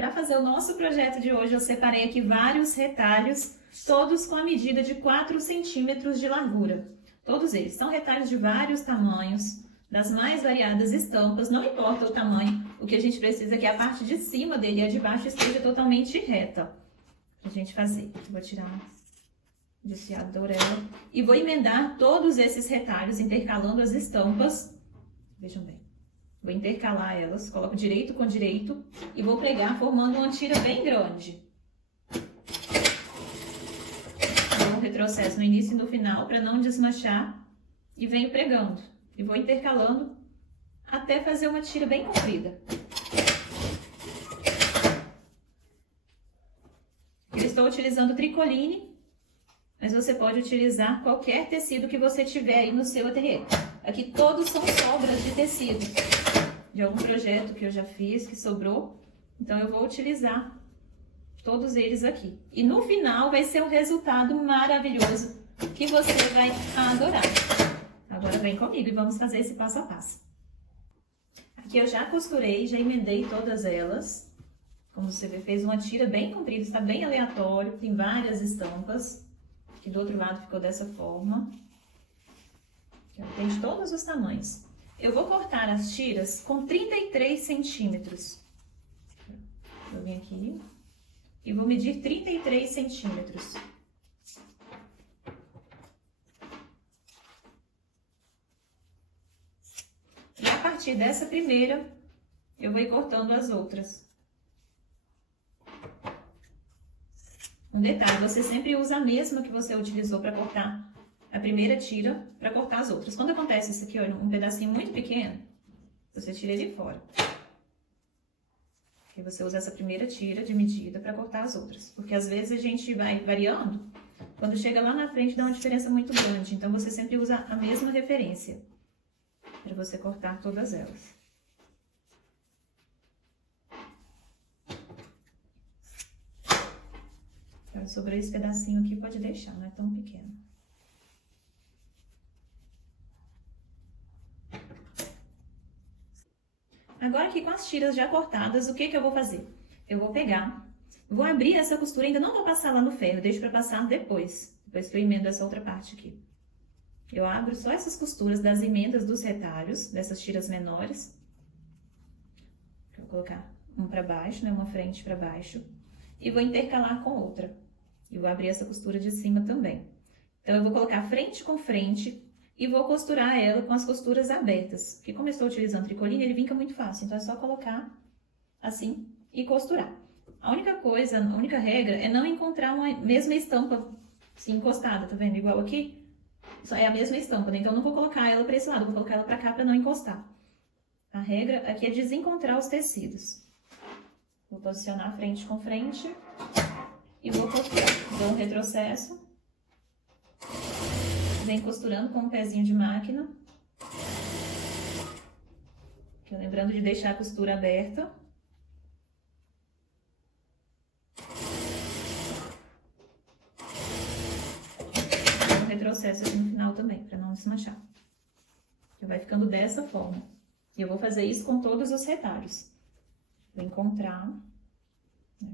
Para fazer o nosso projeto de hoje, eu separei aqui vários retalhos, todos com a medida de 4 centímetros de largura. Todos eles são retalhos de vários tamanhos, das mais variadas estampas, não importa o tamanho, o que a gente precisa é que a parte de cima dele e a de baixo esteja totalmente reta. Pra gente fazer. Vou tirar o desfiado da orelha e vou emendar todos esses retalhos, intercalando as estampas. Vejam bem. Vou intercalar elas, coloco direito com direito e vou pregar formando uma tira bem grande. Dou um retrocesso no início e no final para não desmanchar e venho pregando. E vou intercalando até fazer uma tira bem comprida. Eu estou utilizando tricoline, mas você pode utilizar qualquer tecido que você tiver aí no seu ateliê. Aqui todos são sobras de tecido, de algum projeto que eu já fiz, que sobrou. Então eu vou utilizar todos eles aqui. E no final vai ser um resultado maravilhoso que você vai adorar. Agora vem comigo e vamos fazer esse passo a passo. Aqui eu já costurei, já emendei todas elas. Como você vê, fez uma tira bem comprida, está bem aleatório, tem várias estampas. Aqui do outro lado ficou dessa forma. Tem de todos os tamanhos. Eu vou cortar as tiras com 33 centímetros. Eu venho aqui e vou medir 33 centímetros. E a partir dessa primeira, eu vou ir cortando as outras. Um detalhe, você sempre usa a mesma que você utilizou para cortar a primeira tira, para cortar as outras. Quando acontece isso aqui, olha, um pedacinho muito pequeno, você tira ele fora. E você usa essa primeira tira de medida para cortar as outras. Porque às vezes a gente vai variando, quando chega lá na frente dá uma diferença muito grande. Então você sempre usa a mesma referência para você cortar todas elas. Então, sobrou esse pedacinho aqui, pode deixar, não é tão pequeno. Agora aqui com as tiras já cortadas, o que que eu vou fazer? Eu vou pegar, vou abrir essa costura, ainda não vou passar lá no ferro, deixo para passar depois que eu emendo essa outra parte aqui. Eu abro só essas costuras das emendas dos retalhos, dessas tiras menores. Vou colocar um para baixo, né, uma frente para baixo. E vou intercalar com outra. E vou abrir essa costura de cima também. Então, eu vou colocar frente com frente e vou costurar ela com as costuras abertas. Porque como eu estou utilizando tricoline, ele vinca muito fácil. Então, é só colocar assim e costurar. A única coisa, a única regra é não encontrar uma mesma estampa assim, encostada, tá vendo? Igual aqui. Só é a mesma estampa, né? Então, eu não vou colocar ela para esse lado, vou colocar ela para cá para não encostar. A regra aqui é desencontrar os tecidos. Vou posicionar frente com frente e vou costurar. Dou um retrocesso. Venho costurando com um pezinho de máquina. Lembrando de deixar a costura aberta. Dou um retrocesso aqui no final também, para não desmanchar. Vai ficando dessa forma. E eu vou fazer isso com todos os retalhos. Vou encontrar, né?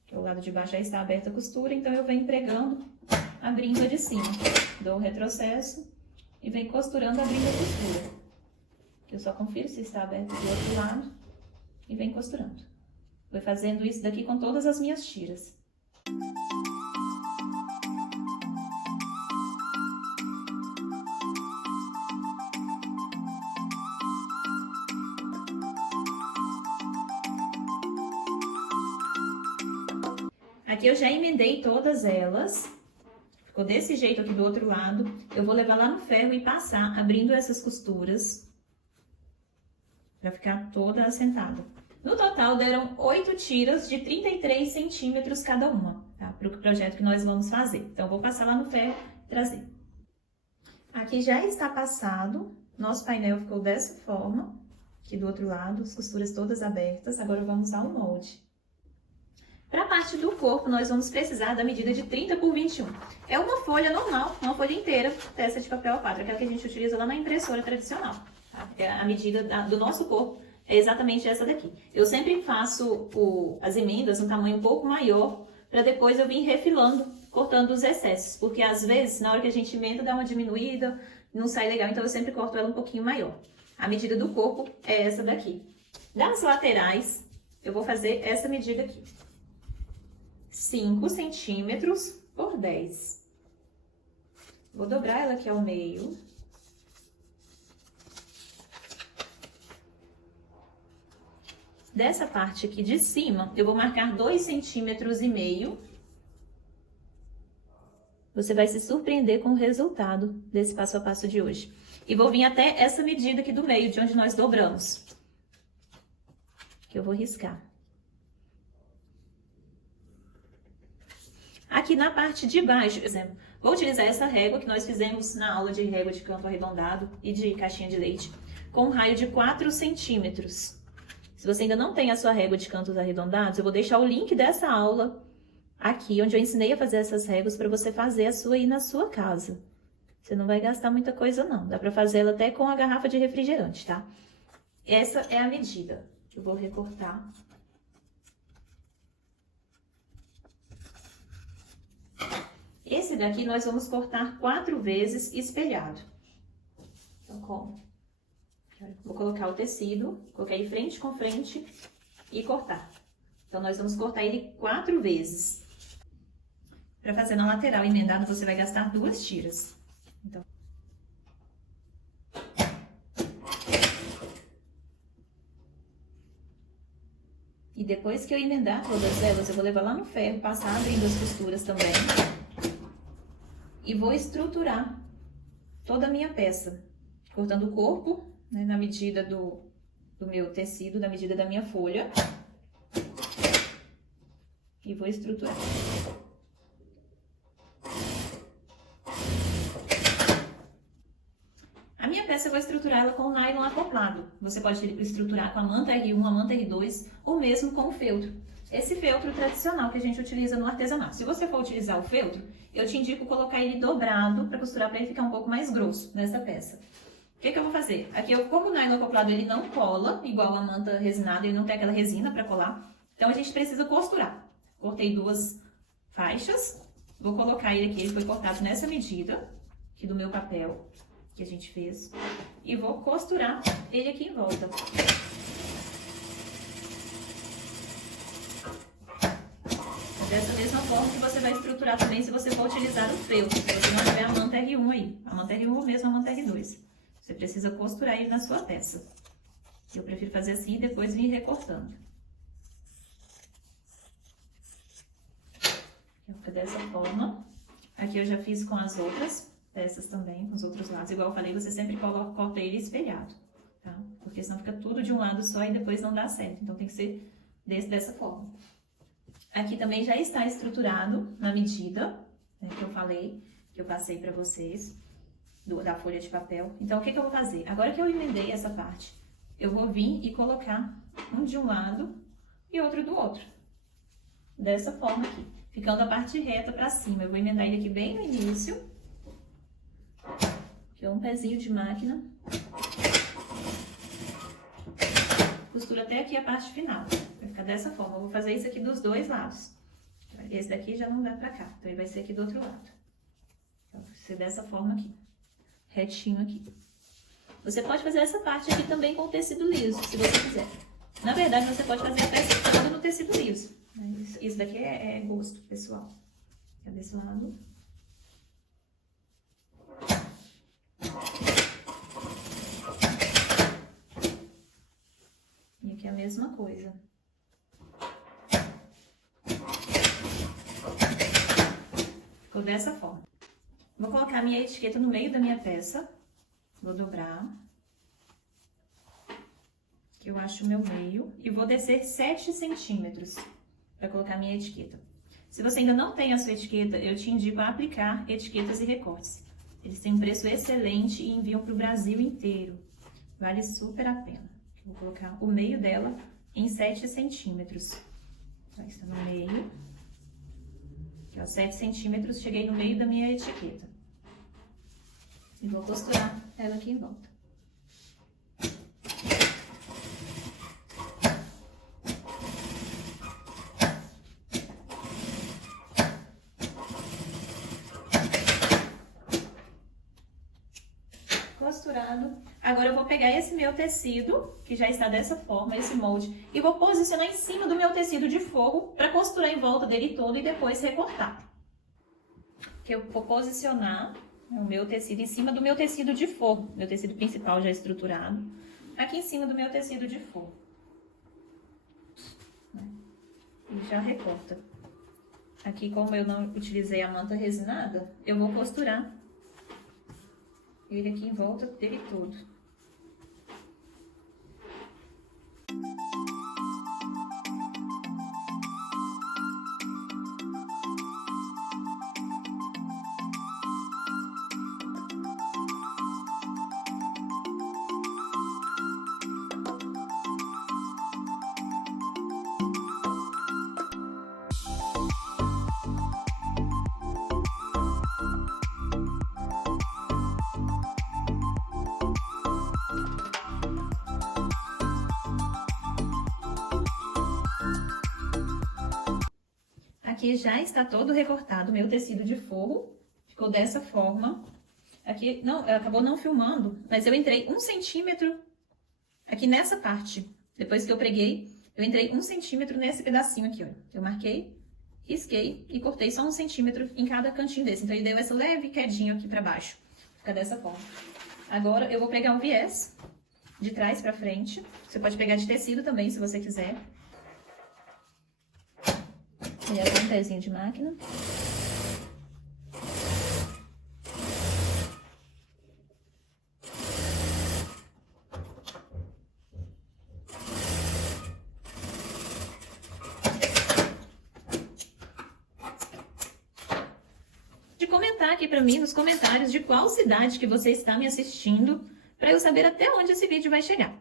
Porque o lado de baixo já está aberta a costura, então eu venho pregando, abrindo a de cima. Dou um retrocesso e venho costurando, abrindo a costura. Eu só confiro se está aberta do outro lado e venho costurando. Vou fazendo isso daqui com todas as minhas tiras. Aqui eu já emendei todas elas, ficou desse jeito aqui do outro lado. Eu vou levar lá no ferro e passar, abrindo essas costuras, pra ficar toda assentada. No total, deram 8 tiras de 33 centímetros cada uma, tá? Para o projeto que nós vamos fazer. Então, eu vou passar lá no ferro e trazer. Aqui já está passado, nosso painel ficou dessa forma, aqui do outro lado, as costuras todas abertas. Agora, vamos ao molde. Para a parte do corpo, nós vamos precisar da medida de 30 por 21. É uma folha normal, uma folha inteira, peça de papel A4, aquela que a gente utiliza lá na impressora tradicional. Tá? A medida do nosso corpo é exatamente essa daqui. Eu sempre faço as emendas um tamanho um pouco maior, para depois eu vir refilando, cortando os excessos. Porque às vezes, na hora que a gente emenda, dá uma diminuída, não sai legal, então eu sempre corto ela um pouquinho maior. A medida do corpo é essa daqui. Das laterais, eu vou fazer essa medida aqui. 5 centímetros por 10. Vou dobrar ela aqui ao meio. Dessa parte aqui de cima, eu vou marcar 2,5 centímetros. Você vai se surpreender com o resultado desse passo a passo de hoje. E vou vir até essa medida aqui do meio, de onde nós dobramos. Que eu vou riscar. Aqui na parte de baixo, por exemplo, vou utilizar essa régua que nós fizemos na aula de régua de canto arredondado e de caixinha de leite, com um raio de 4 centímetros. Se você ainda não tem a sua régua de cantos arredondados, eu vou deixar o link dessa aula aqui, onde eu ensinei a fazer essas réguas para você fazer a sua aí na sua casa. Você não vai gastar muita coisa não, dá para fazer ela até com a garrafa de refrigerante, tá? Essa é a medida que eu vou recortar. Esse daqui nós vamos cortar 4 vezes espelhado. Então, como? Vou colocar o tecido, colocar ele frente com frente e cortar. Então, nós vamos cortar ele 4 vezes. Para fazer na lateral emendado, você vai gastar 2 tiras. Então, e depois que eu emendar todas elas, eu vou levar lá no ferro, passar abrindo as costuras também. E vou estruturar toda a minha peça, cortando o corpo, né, na medida do meu tecido, na medida da minha folha. E vou estruturar. A minha peça eu vou estruturar ela com o nylon acoplado. Você pode estruturar com a manta R1, a manta R2 ou mesmo com o feltro. Esse feltro tradicional que a gente utiliza no artesanato. Se você for utilizar o feltro, eu te indico colocar ele dobrado para costurar, para ele ficar um pouco mais grosso nessa peça. O que eu vou fazer? Aqui, como o nylon acoplado ele não cola, igual a manta resinada, ele não tem aquela resina para colar. Então, a gente precisa costurar. Cortei 2 faixas, vou colocar ele aqui, ele foi cortado nessa medida, aqui do meu papel, que a gente fez. E vou costurar ele aqui em volta. Dessa mesma forma que você vai estruturar também se você for utilizar o feltro, se você não tiver a manta R1 aí. A manta R1 ou mesmo a manta R2. Você precisa costurar ele na sua peça. Eu prefiro fazer assim e depois vir recortando. Fica dessa forma. Aqui eu já fiz com as outras peças também, com os outros lados. Igual eu falei, você sempre corta ele espelhado, tá? Porque senão fica tudo de um lado só e depois não dá certo. Então tem que ser dessa forma. Aqui também já está estruturado na medida, né, que eu falei, que eu passei pra vocês. Da folha de papel. Então, o que eu vou fazer? Agora que eu emendei essa parte, eu vou vir e colocar um de um lado e outro do outro. Dessa forma aqui, ficando a parte reta pra cima. Eu vou emendar ele aqui bem no início. Aqui é um pezinho de máquina. Costura até aqui a parte final. Vai ficar dessa forma. Eu vou fazer isso aqui dos 2 lados. Esse daqui já não dá pra cá, então ele vai ser aqui do outro lado. Então, vai ser dessa forma aqui. Retinho aqui. Você pode fazer essa parte aqui também com o tecido liso, se você quiser. Na verdade, você pode fazer a peça toda no tecido liso. Isso daqui é gosto pessoal. É desse lado. E aqui é a mesma coisa. Ficou dessa forma. Vou colocar a minha etiqueta no meio da minha peça. Vou dobrar. Que eu acho o meu meio. E vou descer 7 centímetros para colocar a minha etiqueta. Se você ainda não tem a sua etiqueta, eu te indico a aplicar etiquetas e recortes. Eles têm um preço excelente e enviam para o Brasil inteiro. Vale super a pena. Vou colocar o meio dela em 7 centímetros. Então, está no meio. Aqui, ó, 7 centímetros, cheguei no meio da minha etiqueta. E vou costurar ela aqui em volta. costurado. Agora eu vou pegar esse meu tecido, que já está dessa forma, esse molde, e vou posicionar em cima do meu tecido de forro para costurar em volta dele todo e depois recortar. Que eu vou posicionar o meu tecido em cima do meu tecido de forro, meu tecido principal já estruturado, aqui em cima do meu tecido de forro. E já recorta. Aqui, como eu não utilizei a manta resinada, eu vou costurar ele aqui em volta dele todo. Aqui já está todo recortado, meu tecido de forro, ficou dessa forma. Aqui, não, acabou não filmando, mas eu entrei 1 centímetro aqui nessa parte. Depois que eu preguei, eu entrei 1 centímetro nesse pedacinho aqui, olha. Eu marquei, risquei e cortei só 1 centímetro em cada cantinho desse. Então, ele deu essa leve quedinha aqui pra baixo. Fica dessa forma. Agora, eu vou pregar um viés de trás pra frente. Você pode pegar de tecido também, se você quiser. E agora um pezinho de máquina. De comentar aqui pra mim nos comentários de qual cidade que você está me assistindo, para eu saber até onde esse vídeo vai chegar.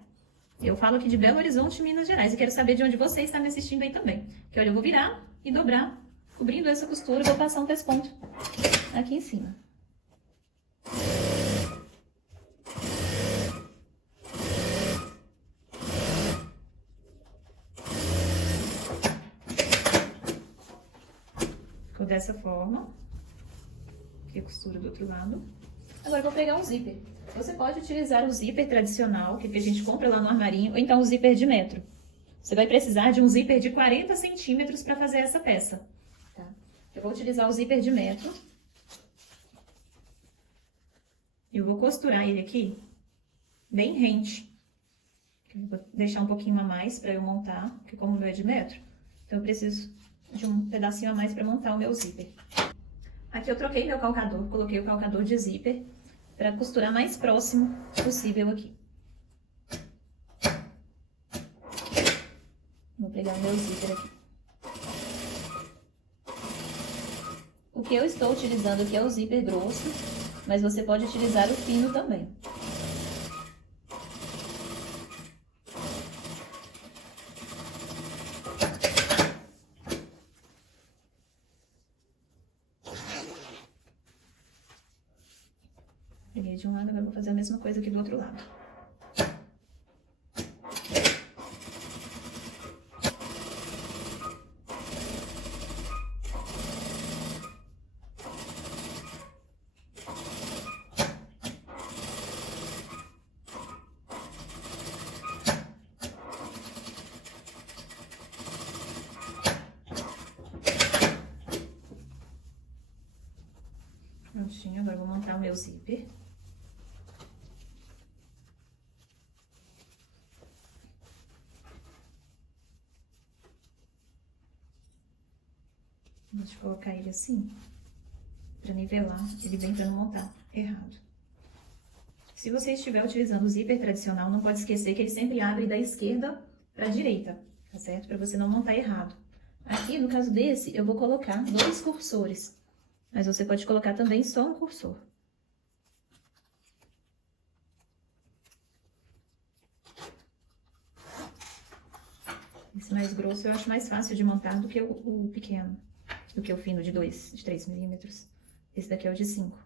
Eu falo aqui de Belo Horizonte, Minas Gerais, e quero saber de onde você está me assistindo aí também. Que olha, eu vou virar e dobrar, cobrindo essa costura, vou passar um pesponto aqui em cima. Ficou dessa forma. Aqui a costura do outro lado. Agora eu vou pegar um zíper. Você pode utilizar o zíper tradicional, que a gente compra lá no armarinho, ou então o zíper de metro. Você vai precisar de um zíper de 40 centímetros para fazer essa peça. Tá? Eu vou utilizar o zíper de metro. Eu vou costurar ele aqui bem rente. Eu vou deixar um pouquinho a mais para eu montar, porque como o meu é de metro, então eu preciso de um pedacinho a mais para montar o meu zíper. Aqui eu troquei meu calcador, coloquei o calcador de zíper para costurar mais próximo possível aqui. Vou pegar o meu zíper aqui. O que eu estou utilizando aqui é o zíper grosso, mas você pode utilizar o fino também. Peguei de um lado, agora vou fazer a mesma coisa aqui do outro lado. Prontinho, agora eu vou montar o meu zíper. Deixa eu colocar ele assim, pra nivelar ele bem, pra não montar errado. Se você estiver utilizando o zíper tradicional, não pode esquecer que ele sempre abre da esquerda pra direita, tá certo? Pra você não montar errado. Aqui, no caso desse, eu vou colocar 2 cursores, mas você pode colocar também só um cursor. Esse mais grosso eu acho mais fácil de montar do que o pequeno, do que o fino de 3 milímetros. Esse daqui é o de 5.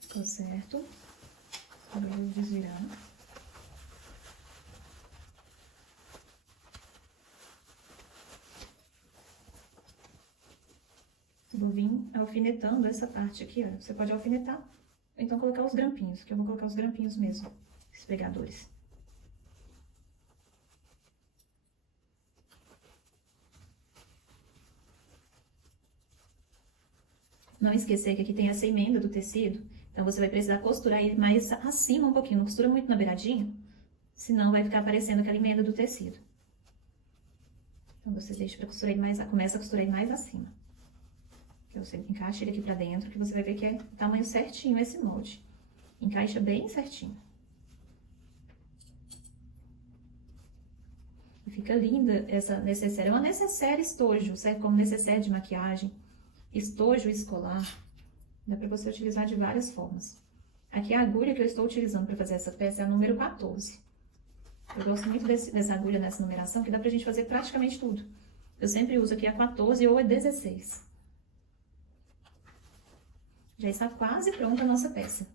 Ficou certo. Agora eu vou desvirar. alfinetando essa parte aqui, ó. Você pode alfinetar, ou então colocar os grampinhos, que eu vou colocar os grampinhos mesmo, esses pregadores. Não esquecer que aqui tem essa emenda do tecido, então você vai precisar costurar ele mais acima um pouquinho, não costura muito na beiradinha, senão vai ficar aparecendo aquela emenda do tecido. Então, você deixa pra costurar ele mais, começa a costurar ele mais acima. Que você encaixa ele aqui pra dentro, que você vai ver que é o tamanho certinho esse molde. Encaixa bem certinho. E fica linda essa necessaire. É uma necessaire estojo, serve como necessaire de maquiagem, estojo escolar. Dá pra você utilizar de várias formas. Aqui a agulha que eu estou utilizando pra fazer essa peça é a número 14. Eu gosto muito dessa agulha nessa numeração, que dá pra gente fazer praticamente tudo. Eu sempre uso aqui a 14 ou a 16. Já está quase pronta a nossa peça.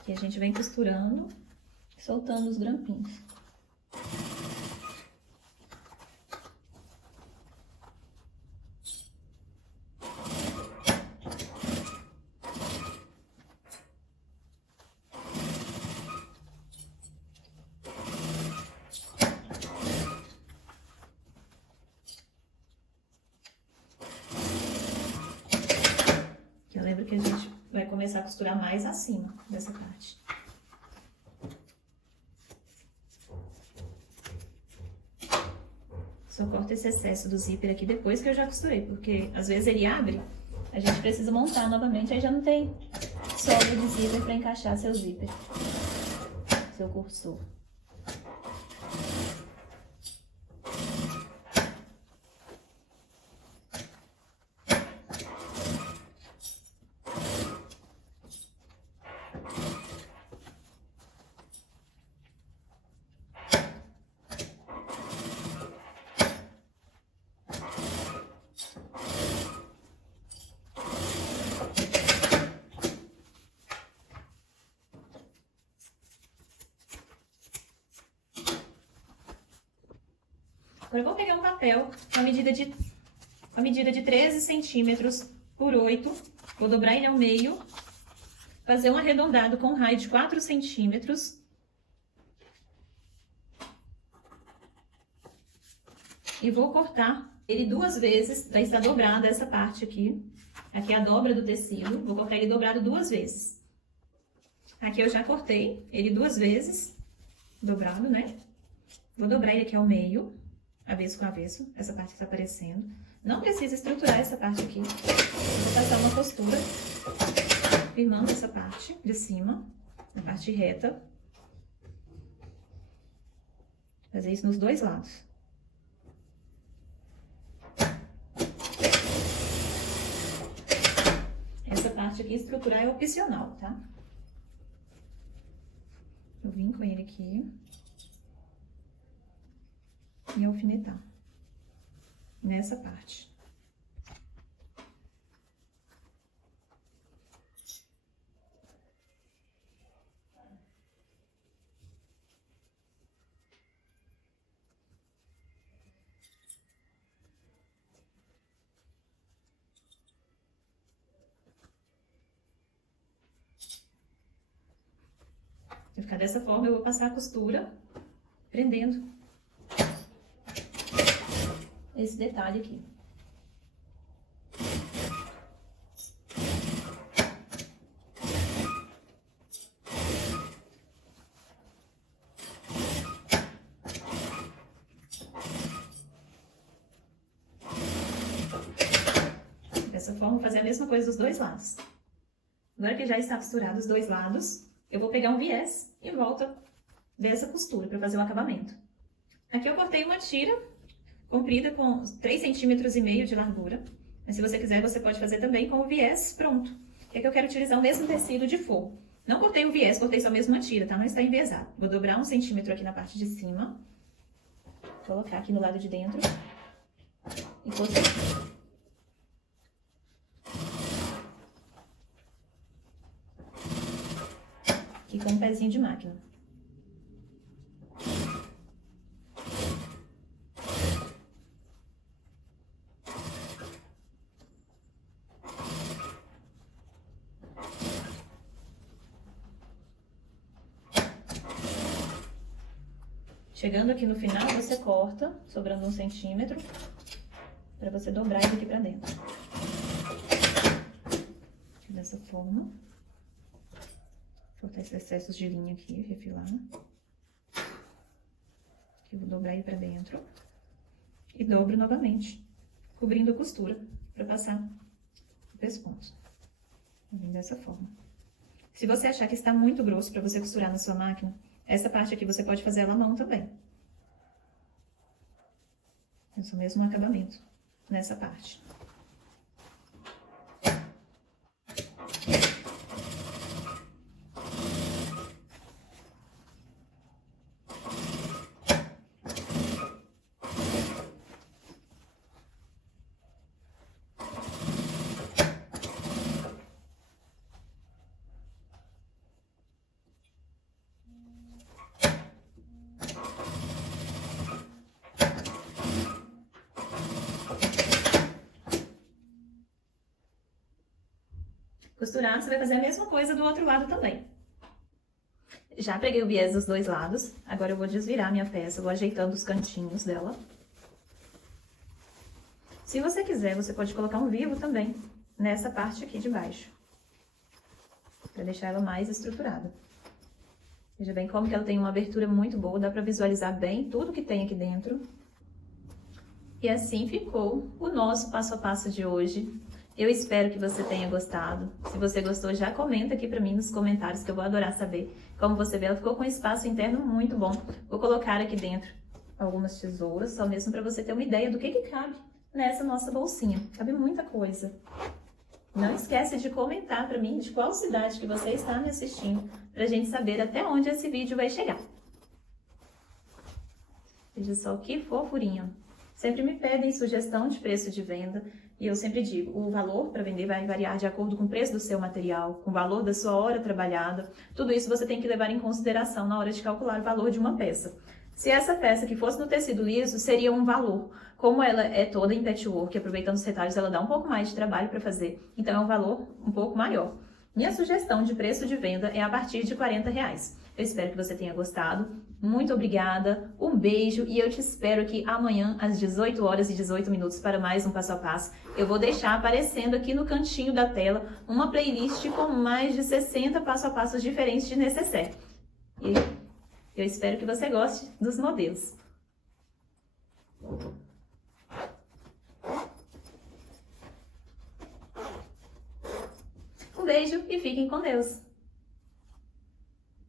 Aqui a gente vem costurando, soltando os grampinhos. Eu lembro que a gente vai começar a costurar mais acima dessa parte. Só corto esse excesso do zíper aqui depois que eu já costurei, porque às vezes ele abre, a gente precisa montar novamente, aí já não tem sobra de zíper para encaixar seu zíper, seu cursor. Agora eu vou pegar um papel com a medida de 13 centímetros por 8, vou dobrar ele ao meio, fazer um arredondado com um raio de 4 centímetros. E vou cortar ele 2 vezes, já está dobrada essa parte aqui. Aqui é a dobra do tecido, vou cortar ele dobrado 2 vezes. Aqui eu já cortei ele 2 vezes, dobrado, né? Vou dobrar ele aqui ao meio, avesso com avesso, essa parte que tá aparecendo. Não precisa estruturar essa parte aqui. Vou passar uma costura, firmando essa parte de cima, a parte reta. Fazer isso nos 2 lados. Essa parte aqui, estruturar é opcional, tá? Eu vim com ele aqui. E alfinetar nessa parte. Vai ficar dessa forma, eu vou passar a costura prendendo esse detalhe aqui. Dessa forma, vou fazer a mesma coisa dos 2 lados. Agora que já está costurado os 2 lados, eu vou pegar um viés em volta dessa costura para fazer o acabamento. Aqui eu cortei uma tira comprida com 3,5 centímetros de largura. Mas se você quiser, você pode fazer também com o viés pronto. Que é que eu quero utilizar o mesmo tecido de forro. Não cortei o viés, cortei só mesmo uma tira, tá? Não está enviesado. Vou dobrar 1 centímetro aqui na parte de cima. Colocar aqui no lado de dentro. E costurar. aqui com um pezinho de máquina. Chegando aqui no final, você corta, sobrando 1 centímetro, para você dobrar isso aqui pra dentro. Dessa forma. Cortar esses excessos de linha aqui, refilar. Aqui eu vou dobrar ele pra dentro. E dobro novamente, cobrindo a costura, pra passar o pescoço. Vem dessa forma. Se você achar que está muito grosso pra você costurar na sua máquina, essa parte aqui você pode fazer ela à mão também. Esse é o mesmo acabamento nessa parte. Costurar, você vai fazer a mesma coisa do outro lado também. Já preguei o biés dos dois lados, agora eu vou desvirar minha peça, vou ajeitando os cantinhos dela. Se você quiser, você pode colocar um vivo também, nessa parte aqui de baixo, para deixar ela mais estruturada. Veja bem como que ela tem uma abertura muito boa, dá para visualizar bem tudo que tem aqui dentro. E assim ficou o nosso passo a passo de hoje. Eu espero que você tenha gostado. Se você gostou, já comenta aqui pra mim nos comentários, que eu vou adorar saber. Como você vê, ela ficou com um espaço interno muito bom. Vou colocar aqui dentro algumas tesouras, só mesmo pra você ter uma ideia do que cabe nessa nossa bolsinha. Cabe muita coisa. Não esquece de comentar pra mim de qual cidade que você está me assistindo, pra gente saber até onde esse vídeo vai chegar. Veja só que fofurinha. Sempre me pedem sugestão de preço de venda. E eu sempre digo, o valor para vender vai variar de acordo com o preço do seu material, com o valor da sua hora trabalhada. Tudo isso você tem que levar em consideração na hora de calcular o valor de uma peça. Se essa peça que fosse no tecido liso, seria um valor. Como ela é toda em patchwork, aproveitando os retalhos, ela dá um pouco mais de trabalho para fazer. Então é um valor um pouco maior. Minha sugestão de preço de venda é a partir de R$40. Eu espero que você tenha gostado. Muito obrigada, um beijo e eu te espero aqui amanhã às 18h18 para mais um passo a passo. Eu vou deixar aparecendo aqui no cantinho da tela uma playlist com mais de 60 passo a passos diferentes de necessaire. E eu espero que você goste dos modelos. Um beijo e fiquem com Deus!